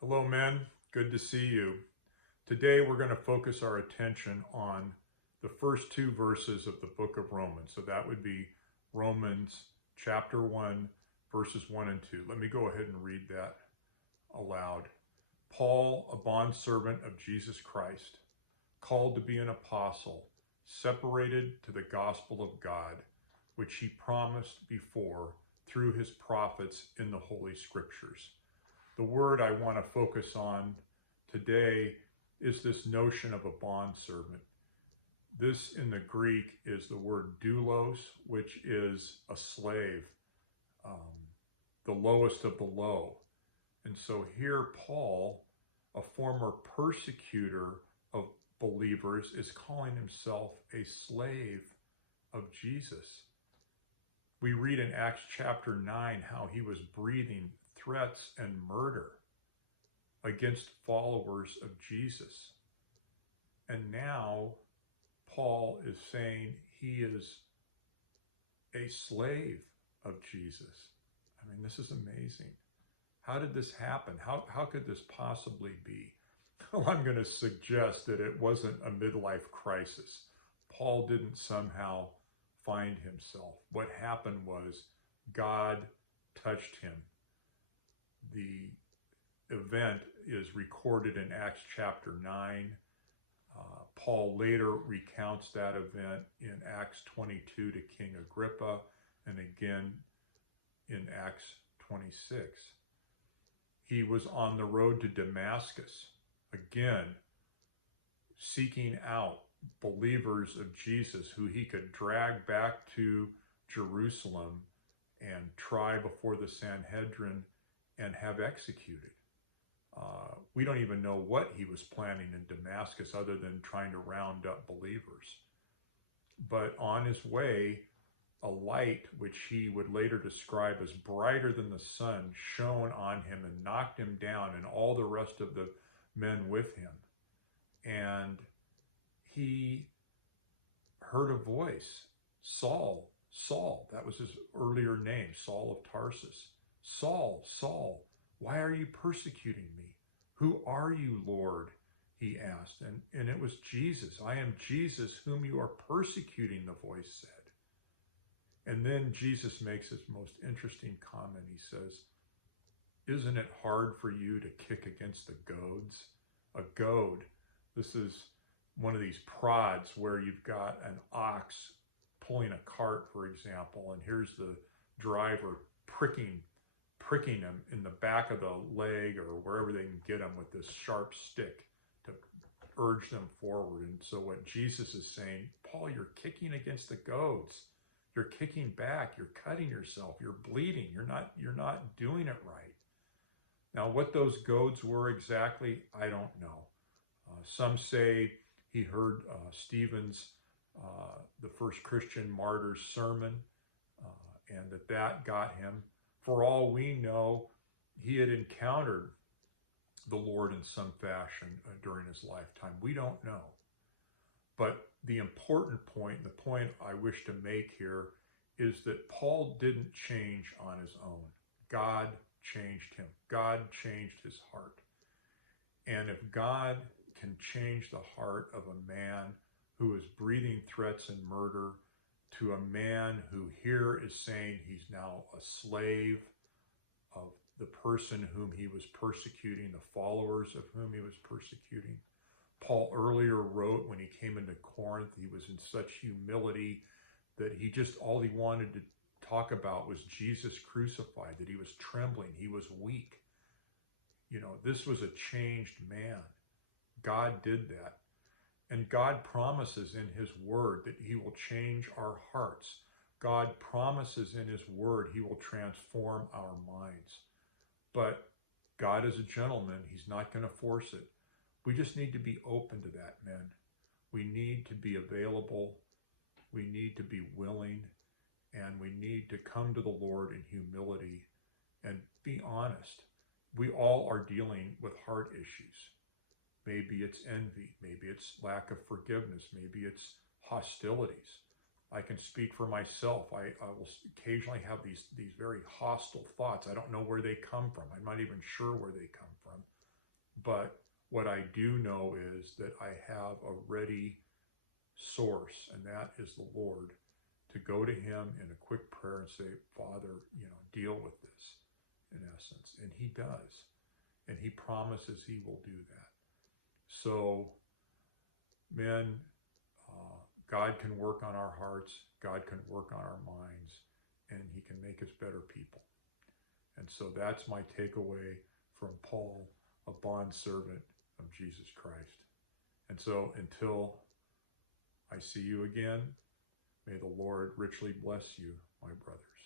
Hello, men. Good to see you. Today, we're going to focus our attention on the first two verses of the book of Romans. So that would be Romans chapter 1, verses 1 and 2. Let me go ahead and read that aloud. Paul, a bondservant of Jesus Christ, called to be an apostle, separated to the gospel of God, which he promised before through his prophets in the Holy Scriptures. The word I want to focus on today is this notion of a bondservant. This in the Greek is the word doulos, which is a slave, the lowest of the low. And so here Paul, a former persecutor of believers, is calling himself a slave of Jesus. We read in Acts chapter 9 how he was breathing threats and murder against followers of Jesus. And now Paul is saying he is a slave of Jesus. I mean, this is amazing. How did this happen? How could this possibly be? Well, I'm going to suggest that it wasn't a midlife crisis. Paul didn't somehow find himself. What happened was God touched him. The event is recorded in Acts chapter 9. Paul later recounts that event in Acts 22 to King Agrippa and again in Acts 26. He was on the road to Damascus, again, seeking out believers of Jesus who he could drag back to Jerusalem and try before the Sanhedrin and have executed. We don't even know what he was planning in Damascus other than trying to round up believers. But on his way, a light, which he would later describe as brighter than the sun, shone on him and knocked him down and all the rest of the men with him. And he heard a voice, Saul, Saul, that was his earlier name, Saul of Tarsus. Saul, Saul, why are you persecuting me? Who are you, Lord? He asked. And it was Jesus. I am Jesus whom you are persecuting, the voice said. And then Jesus makes his most interesting comment. He says, isn't it hard for you to kick against the goads? A goad, this is one of these prods where you've got an ox pulling a cart, for example, and here's the driver pricking him in the back of the leg or wherever they can get him with this sharp stick to urge them forward. And so what Jesus is saying, Paul, you're kicking against the goads. You're kicking back. You're cutting yourself. You're bleeding. You're not doing it right. Now, what those goads were exactly, I don't know. Some say he heard Stephen's, the first Christian martyr's sermon, and that got him. For all we know, he had encountered the Lord in some fashion during his lifetime. We don't know. But the important point, the point I wish to make here, is that Paul didn't change on his own. God changed him. God changed his heart. And if God can change the heart of a man who is breathing threats and murder to a man who here is saying he's now a slave of the person whom he was persecuting, the followers of whom he was persecuting. Paul earlier wrote when he came into Corinth, he was in such humility that all he wanted to talk about was Jesus crucified, that he was trembling, he was weak. You know, this was a changed man. God did that. And God promises in his word that he will change our hearts. God promises in his word he will transform our minds. But God is a gentleman. He's not going to force it. We just need to be open to that, men. We need to be available. We need to be willing. And we need to come to the Lord in humility and be honest. We all are dealing with heart issues. Maybe it's envy. Maybe it's lack of forgiveness. Maybe it's hostilities. I can speak for myself. I will occasionally have these very hostile thoughts. I don't know where they come from. I'm not even sure where they come from. But what I do know is that I have a ready source, and that is the Lord, to go to him in a quick prayer and say, Father, deal with this, in essence. And he does. And he promises he will do that. So, men, God can work on our hearts. God can work on our minds. And he can make us better people. And so that's my takeaway from Paul, a bondservant of Jesus Christ. And so until I see you again, may the Lord richly bless you, my brothers.